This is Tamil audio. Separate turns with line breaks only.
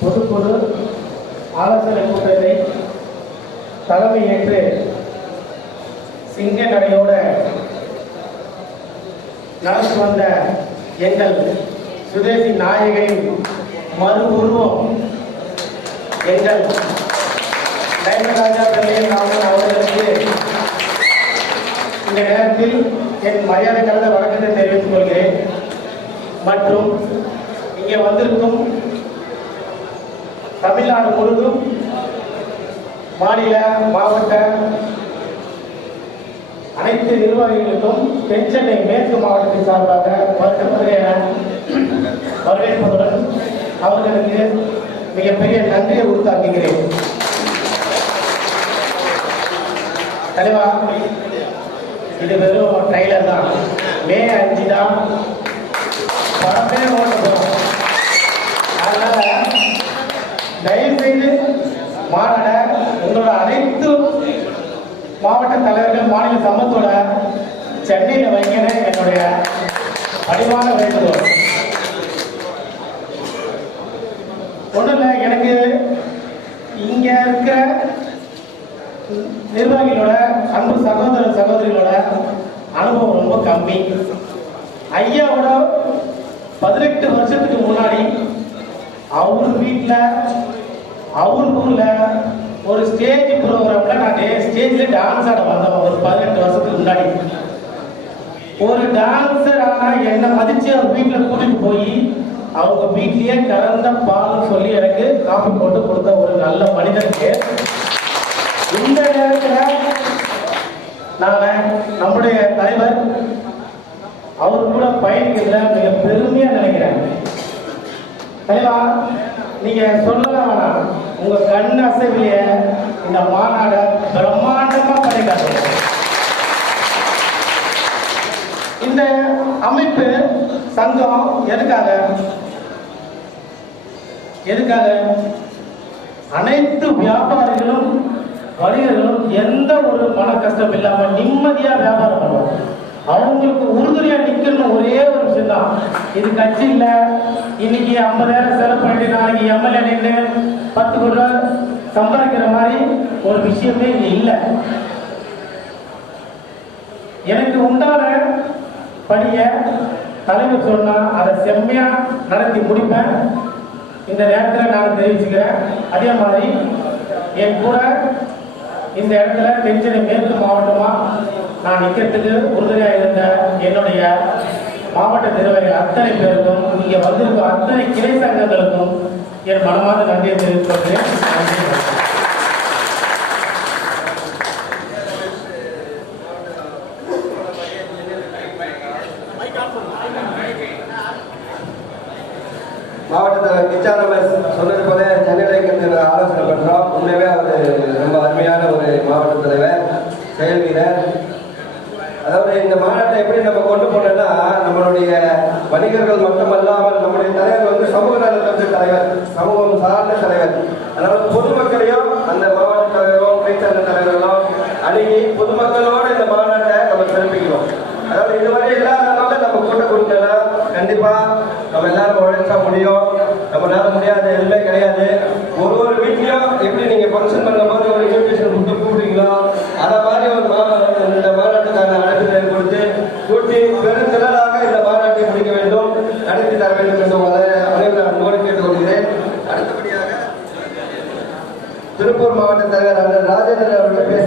பொதுக்குழு ஆலோசனை கூட்டத்தை தலைமை ஏற்று சிங்க நடையோட நடந்து வந்த எங்கள் சுதேசி நாயகின் மறு உருவம் எங்கள் டைமராஜா பிள்ளையின் ராமன் அவர்களுக்கு இந்த நேரத்தில் என் மரியாதை கலந்த வணக்கத்தை தெரிவித்துக் கொள்கிறேன். மற்றும் இங்கே வந்திருக்கும் தமிழ்நாடு முழுதும் மாநில மாவட்ட அனைத்து நிர்வாகிகளுக்கும் தென்சென்னை மேற்கு மாவட்டத்தின் சார்பாக வருடமுறைய வரவேற்பதுடன் அவர்களுக்கு மிகப்பெரிய நன்றியை உறுத்தாக்குகிறேன். தலைவா இது வெறும் ட்ரைலர் தான். மே அஞ்சு தான் படமே ஓட்ட போகிறோம் அதனால தயவு செய்து மாநாட உங்களோட அனைத்து மாவட்ட தலைவர்கள் மாநில சமத்தோட சென்னையில் வைக்கிற என்னுடைய அடிவான வேண்டுகோள். ஒன்றும் இல்லை எனக்கு இங்கே இருக்கிற நிர்வாகிகளோட அன்பு சகோதர சகோதரிகளோட அனுபவம் ரொம்ப கம்மி. ஐயாவோட பதினெட்டு வருஷத்துக்கு முன்னாடி அவர் வீட்டில் அவர் ஊரில் ஒரு ஸ்டேஜ் ப்ரோக்ராமில் நான் ஸ்டேஜில் டான்ஸ் ஆட வந்தேன். ஒரு பதினெட்டு வருஷத்துக்கு முன்னாடி. ஒரு டான்ஸர் ஆனால் என்னை மதித்து அவர் வீட்டில் கூட்டிகிட்டு போய் அவங்க வீட்லேயே கலந்த பால் சொல்லி எனக்கு காஃபி போட்டு கொடுத்த ஒரு நல்ல மனிதனுக்கு இந்த நேரத்தில் நான் நம்முடைய தலைவர் அவர் கூட பயணிக்கிறதுல மிக பெருமையாக நினைக்கிறேன். தலைவா நீங்க சொல்லலாம் வேணாம். உங்க கண் அசைவிலேயே இந்த மாநாட பிரம்மாண்டமா பண்ணிக்காட்டு இந்த அமைப்பு சங்கம் எதுக்காக? எதுக்காக? அனைத்து வியாபாரிகளும் வணிகர்களும் எந்த ஒரு மன கஷ்டம் இல்லாம நிம்மதியா வியாபாரம் பண்ணுவோம். அவங்களுக்கு உறுதுணையா நிக்கணும் ஒரே ஒரு இது கட்சி இல்ல இன்னைக்கு ஐம்பதாயிரம் செலவு பண்ணிட்டு நாளைக்கு எம்எல்ஏ நின்று பத்து கோடி ரூபாய் சம்பாதிக்கிற மாதிரி ஒரு விஷயமே இல்லை. எனக்கு உண்டான பணிய தலைவர் சொன்னா அதை செம்மையா நடத்தி முடிப்பேன். இந்த நேரத்தில் நான் தெரிவிச்சுக்கிறேன். அதே மாதிரி என் கூட இந்த இடத்துல தென்சென்னை மேற்கு மாவட்டமா நான் நிற்கிறதுக்கு உறுதுணையாக இருந்த என்னுடைய மாவட்ட நிர்வாகிகள் அத்தனை பேருக்கும் இங்கே வந்திருக்கும் அத்தனை கிளை சங்கங்களுக்கும் என் மனமார்ந்த நன்றியை தெரிவித்துக் கொள்கிறேன் நன்றி வணக்கம்.
சொன்னது போல சென்னையில் இருக்கிறது ஆலோசனை பண்ணுறோம் உண்மையாக அவர் ரொம்ப அருமையான ஒரு மாவட்டம் தலைவர் செயல் வீரர் அதாவது இந்த மாநாட்டை எப்படி நம்ம கொண்டு போனோம்னா நம்மளுடைய அல்லாமல் நம்முடைய தலைவர் வந்து சமூக நலத்திட்ட தலைவர் சமூகம் சார்ந்த தலைவர். அதனால பொதுமக்களையும் அந்த மாவட்ட தலைவரும் இடைச்சங்க தலைவர்களும் அணுகி பொதுமக்களோடு இந்த மாநாட்டை நம்ம சிறப்பிக்கிறோம். அதாவது இதுவரை இல்லாதனால நம்ம கூட்டம் கொடுத்தனா கண்டிப்பா நம்ம எல்லாரும் உழைச்சா முடியும். நம்மளால முடியாத எதுவுமே கிடையாது. ஒரு ஒரு வீட்லயும் எப்படி நீங்க ஃபங்க்ஷன் பண்ணும்போது ஒரு இன்விடேஷன் கொடுத்து கூப்பிடுறீங்களோ திருப்பூர் மாவட்ட தலைவர் அண்ணன் ராஜேந்திரன் அவர்கள் பேச